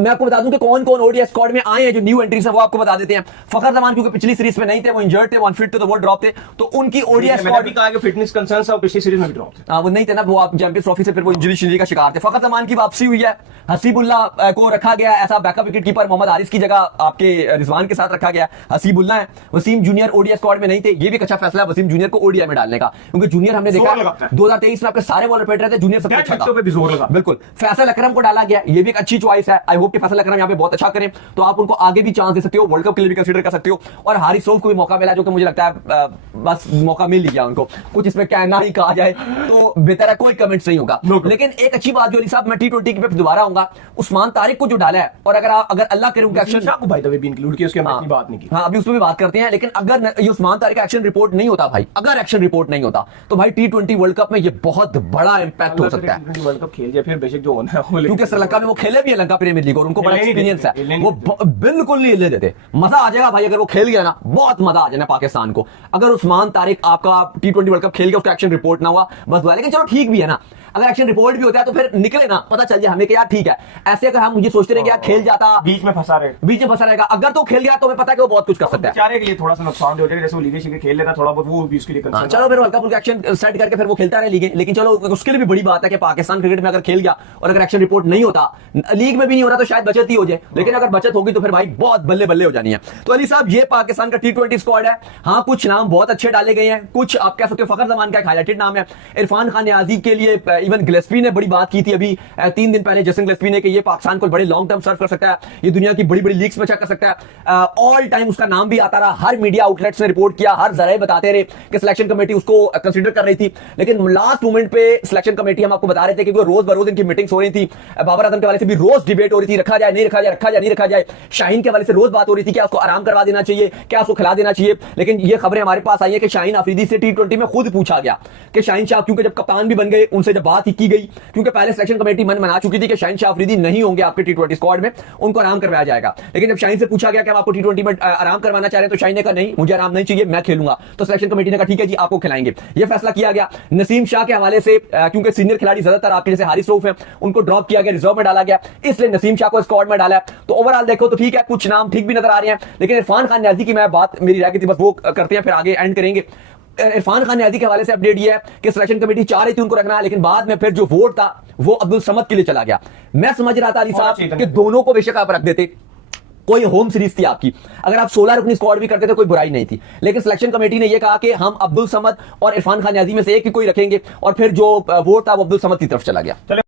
मैं आपको बता दूं कि कौन कौन ओडीआई स्क्वाड में आए हैं, जो न्यू एंट्रीज हैं वो आपको बता देते हैं। फखर जमान क्योंकि पिछली सीरीज में नहीं थे, वो इंजर्ड थे, वो अनफिट थे, तो वो ड्रॉप थे, तो उनकी ओडीआई स्क्वाड भी कहा कि फिटनेस कंसर्न्स और पिछली सीरीज में भी ड्रॉप थे। वो नहीं थे ना, वो आप चैंपियंस ट्रॉफी से फिर वो इंजरी का शिकार थे। फखर जमान की वापसी हुई है, हसीबुल्लाह को रखा गया ऐसा backup wicket keeper, Mohammad Haris की जगह आपके रिजवान के साथ रखा गया। हसीबुल्लाह है, वसीम जूनियर ओडीआई स्क्वाड में नहीं थे, ये भी एक अच्छा फैसला है वसीम जूनियर को ओडीआई में डालने का, क्योंकि जूनियर हमने देखा 2023 में आपके सारे बॉलर पेट रहे थे, जूनियर सबसे अच्छा था। बिल्कुल, फैसल अकरम को डाला गया, ये भी एक अच्छी चॉइस है। आई होप कि फैसल अकरम यहाँ पे बहुत अच्छा करें, तो आप उनको आगे भी चांस दे सकते हो, वर्ल्ड कप के लिए भी कंसीडर कर सकते हो। और हारिस रऊफ को भी मौका मिला, जो कि मुझे लगता है बस मौका मिल गया उनको, कुछ इसमें कहना ही कहा जाए तो बेहतर है, कोई कमेंट्स नहीं होगा। लेकिन एक अच्छी बात जो अली साहब, मैं T20 पे दोबारा आऊंगा, उस्मान तारिक को जो डाला है, और अगर अल्लाह करे उनका एक्शन भाई भी इंक्लूड किया, उसके हमने बात नहीं की। हाँ, अभी उसमें भी बात करते हैं, लेकिन अगर ये उस्मान तारिक का एक्शन रिपोर्ट नहीं होता भाई, अगर एक्शन रिपोर्ट नहीं होता तो भाई T20 वर्ल्ड कप में ये बहुत बड़ा इंपैक्ट हो सकता है। वर्ल्ड कप खेल जाए फिर बेशक जो होना है, क्योंकि श्रीलंका में वो खेले भी है, लंका प्रीमियर लीग, और उनको बड़ा एक्सपीरियंस है, वो बिल्कुल नहीं ले देते। मजा आ जाएगा भाई, अगर वो खेल गया ना, बहुत मजा आ जाना पाकिस्तान को। अगर उस्मान तारिक आपका T20 वर्ल्ड कप खेल गया, उसका एक्शन रिपोर्ट ना हुआ, बस हुआ। लेकिन चलो ठीक भी है ना, अगर एक्शन रिपोर्ट भी होता है तो फिर निकले ना, पता चल जाए हमें कि यार ठीक है। ऐसे अगर हम मुझे सोचते रहे कि यार खेल जाता, बीच में फंसा रहेगा, अगर तो खेल गया तो हमें पता है कि वो बहुत कुछ कर सकता है। बेचारे के लिए थोड़ा सा नुकसान हो जाएगा, जैसे वो लीगे खेल लेता थोड़ा बहुत, वो भी उसके लिए कंसर्न। चलो फिर हल्का फुल्का एक्शन सेट करके फिर वो खेलता रहे लीग। लेकिन चलो उसके लिए भी बड़ी बात है कि पाकिस्तान क्रिकेट में अगर खेल गया और अगर एक्शन रिपोर्ट नहीं होता, लीग में भी नहीं हो रहा, तो शायद बचत ही हो जाए। लेकिन अगर बचत होगी तो फिर भाई बहुत बल्ले बल्ले हो जानी है। तो अली साहब, ये पाकिस्तान का T20 स्क्वाड है। हाँ, कुछ नाम बहुत अच्छे डाले गए हैं, कुछ आप कह सकते हो फखर जमान का एक हाईलाइटेड नाम है। इरफान खान नियाजी के लिए इवन गिलेस्पी ने बड़ी बात की थी अभी 3 दिन पहले, जसन गिलेस्पी ने, कि ये पाकिस्तान को बड़े लॉन्ग टर्म सर्व कर सकता है, ये दुनिया की बड़ी बड़ी लीग्स में अच्छा कर सकता है। ऑल टाइम उसका नाम भी आता रहा, हर मीडिया आउटलेट्स ने रिपोर्ट किया, हर जराए बताते रहे कि सिलेक्शन कमेटी उसको कंसीडर कर रही थी। लेकिन लास्ट मोमेंट पे सिलेक्शन कमेटी, हम आपको बता रहे थे कि रोज बरोज इनकी मीटिंग्स हो रही थी, बाबर आजम के वाले से भी रोज डिबेट हो रही थी, रखा जाए नहीं रखा जाए, रखा जाए नहीं रखा जाए। शाहीन के वाले से रोज बात हो रही थी, क्या उसको आराम करवा देना चाहिए, क्या उसको खिला देना चाहिए। लेकिन ये खबरें हमारे पास आई है कि शाहीन अफरीदी से T20 में खुद पूछा गया कि शाहीन शाह, क्योंकि जब कप्तान भी बन गए, उनसे जब बात ही की गई, क्योंकि पहले सिलेक्शन कमेटी मन मना चुकी थी कि शाहीन शाह अफरीदी नहीं होंगे आपके T20 स्क्वाड में, उनको आराम करवाया जाएगा। लेकिन जब शाहीन से पूछा गया कि आप आपको T20 में आराम करवाना चाह रहे हैं, तो शाहीन ने कहा नहीं, मुझे आराम नहीं चाहिए, मैं खेलूंगा। तो सिलेक्शन कमेटी ने कहा ठीक है जी, आपको खिलाएंगे। यह फैसला किया गया। नसीम शाह के हवाले से, क्योंकि सीनियर खिलाड़ी ज्यादातर आपके जैसे हारिस रऊफ हैं, उनको ड्रॉप किया गया, रिजर्व में डाला गया, इसलिए नसीम शाह को स्क्वाड में डाला है। तो ओवरऑल देखो तो ठीक है, कुछ नाम ठीक भी नजर आ रहे हैं। लेकिन इरफान खान नियाजी की मैं बात, मेरी राय की थी, बस वो करते हैं, फिर आगे एंड करेंगे। इरफान खान नियाजी के हवाले से अपडेट ये है कि सिलेक्शन कमेटी चाह रही थी उनको रखना, लेकिन बाद में फिर जो वोट था वो अब्दुल समद के लिए चला गया। मैं समझ रहा था अली साहब कि दोनों को बेशक आप रख देते, कोई होम सीरीज थी आपकी, अगर आप 16 रुकनी स्क्वाड भी करते थे कोई बुराई नहीं थी। लेकिन सिलेक्शन कमेटी ने यह कहा कि हम अब्दुल समद और इरफान खान नियाजी में से एक ही कोई रखेंगे, और फिर जो वोट था वो अब्दुल समद की तरफ चला गया।